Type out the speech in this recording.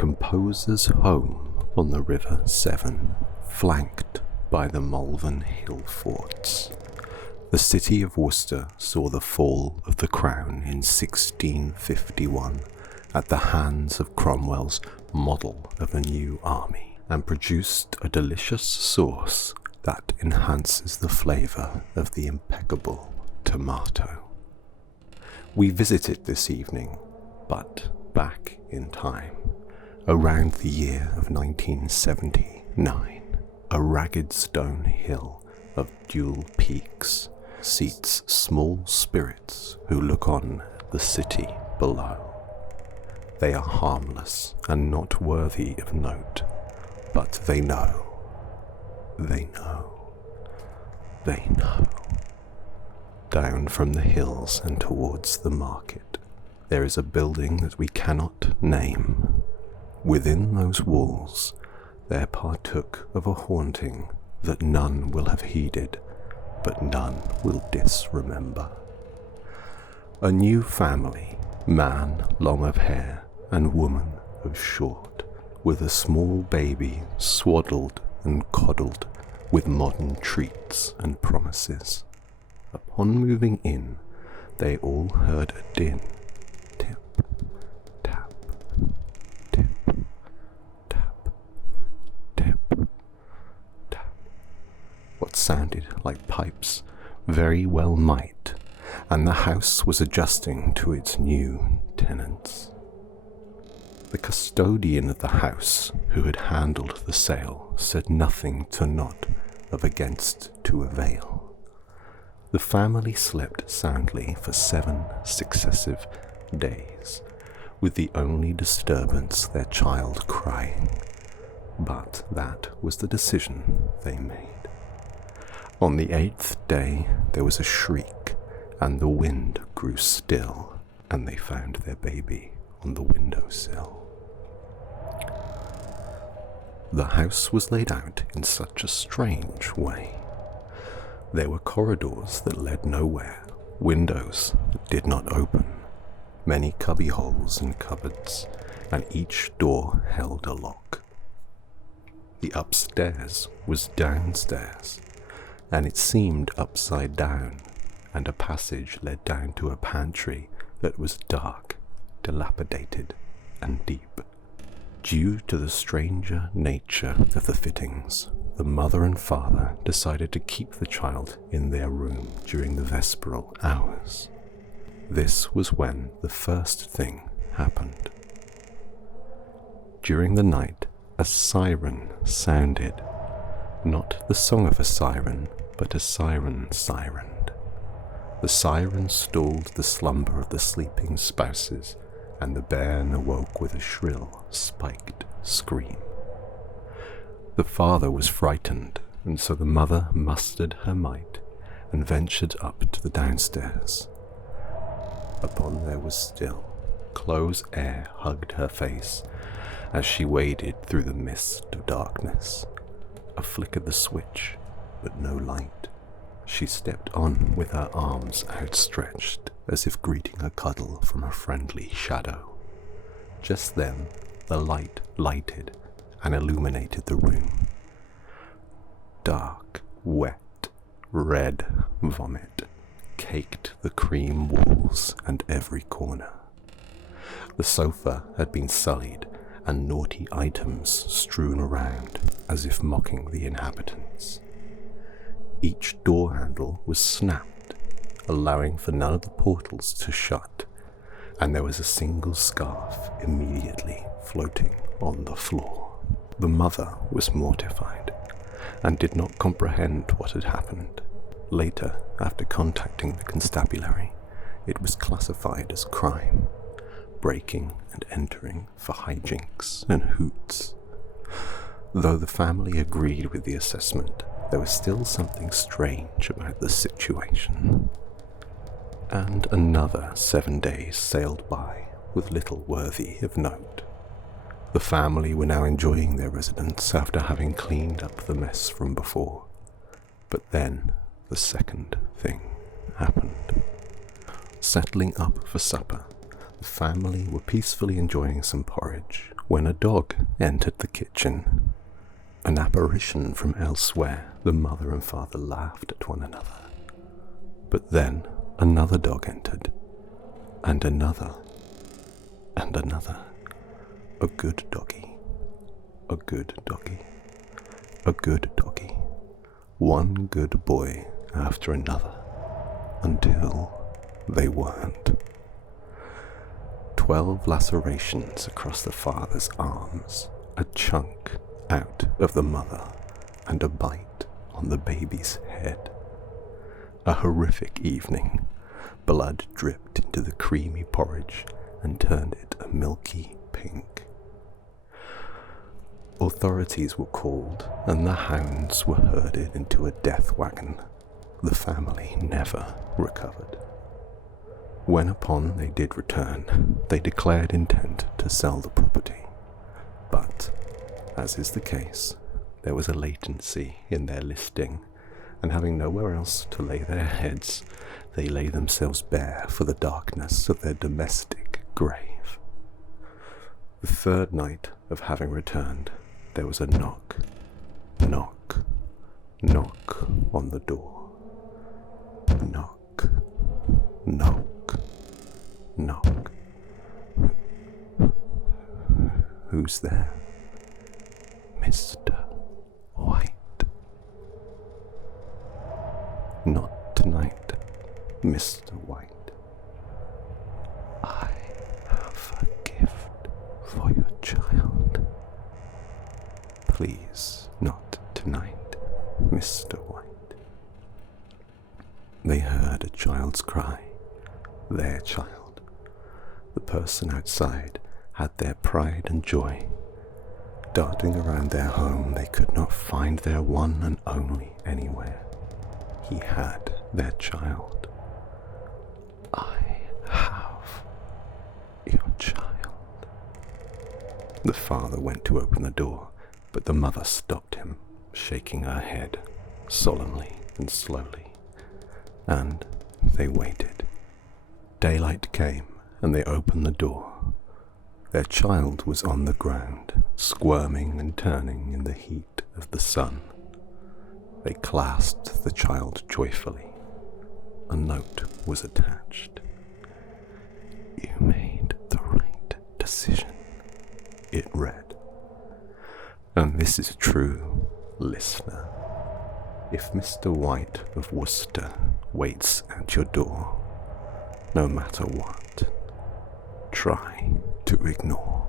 composer's home on the River Severn, flanked by the Malvern Hill forts. The city of Worcester saw the fall of the crown in 1651 at the hands of Cromwell's model of a new army, and produced a delicious sauce that enhances the flavour of the impeccable tomato. We visit it this evening, but back in time, around the year of 1979, a ragged stone hill of dual peaks seats small spirits who look on at the city below. They are harmless and not worthy of note, but they know. Down from the hills and towards the market, there is a building that we cannot name. Within those walls, there partook of a haunting that none will have heeded, but none will disremember. A new family, man long of hair and woman of short, with a small baby swaddled and coddled with modern treats and promises. Upon moving in, they all heard a din. Tip, tap, tip, tap, tip, tap. What sounded like pipes very well might, and the house was adjusting to its new tenants. The custodian of the house, who had handled the sale, said nothing to Not of against to avail. The family slept soundly for 7 successive days, with the only disturbance their child crying. But that was the decision they made. On the 8th day there was a shriek, and the wind grew still, and they found their baby on the windowsill. The house was laid out in such a strange way. There were corridors that led nowhere, windows that did not open, many cubbyholes and cupboards, and each door held a lock. The upstairs was downstairs, and it seemed upside down, and a passage led down to a pantry that was dark, dilapidated, and deep. Due to the stranger nature of the fittings, the mother and father decided to keep the child in their room during the vesperal hours. This was when the first thing happened. During the night, a siren sounded. Not the song of a siren, but a siren sirened. The siren stalled the slumber of the sleeping spouses, and the bairn awoke with a shrill, spiked scream. The father was frightened, and so the mother mustered her might and ventured up to the downstairs. Upon there was still, close air hugged her face as she waded through the mist of darkness. A flick of the switch, but no light. She stepped on with her arms outstretched, as if greeting a cuddle from a friendly shadow. Just then, the light lighted and illuminated the room. Dark, wet, red vomit caked the cream walls and every corner. The sofa had been sullied, and naughty items strewn around, as if mocking the inhabitants. Each door handle was snapped, allowing for none of the portals to shut, and there was a single scarf immediately floating on the floor. The mother was mortified, and did not comprehend what had happened. Later, after contacting the constabulary, it was classified as crime, breaking and entering for hijinks and hoots. Though the family agreed with the assessment, there was still something strange about the situation. And another 7 days sailed by with little worthy of note. The family were now enjoying their residence after having cleaned up the mess from before. But then the second thing happened. Settling up for supper, the family were peacefully enjoying some porridge when a dog entered the kitchen. An apparition from elsewhere, the mother and father laughed at one another. But then another dog entered, and another, and another. A good doggy, a good doggy, a good doggy. One good boy after another, until they weren't. 12 lacerations across the father's arms, a chunk out of the mother, and a bite on the baby's head. A horrific evening. Blood dripped into the creamy porridge and turned it a milky pink. Authorities were called, and the hounds were herded into a death wagon. The family never recovered. When upon they did return, they declared intent to sell the property. But, as is the case, there was a latency in their listing, and having nowhere else to lay their heads, they lay themselves bare for the darkness of their domestic grave. The third night of having returned, there was a knock, knock, knock on the door. Knock, knock, knock. Who's there? Mr. White. Not tonight, Mr. White. I have a gift for your child. Please, not tonight, Mr. White. They heard a child's cry, their child. The person outside had their pride and joy. Darting around their home, they could not find their one and only anywhere. He had their child. I have your child. The father went to open the door, but the mother stopped him, shaking her head, solemnly and slowly. And they waited. Daylight came, and they opened the door. Their child was on the ground, squirming and turning in the heat of the sun. They clasped the child joyfully. A note was attached. You made the right decision, it read. And this is true, listener. If Mr. White of Worcester waits at your door, no matter what, try to ignore.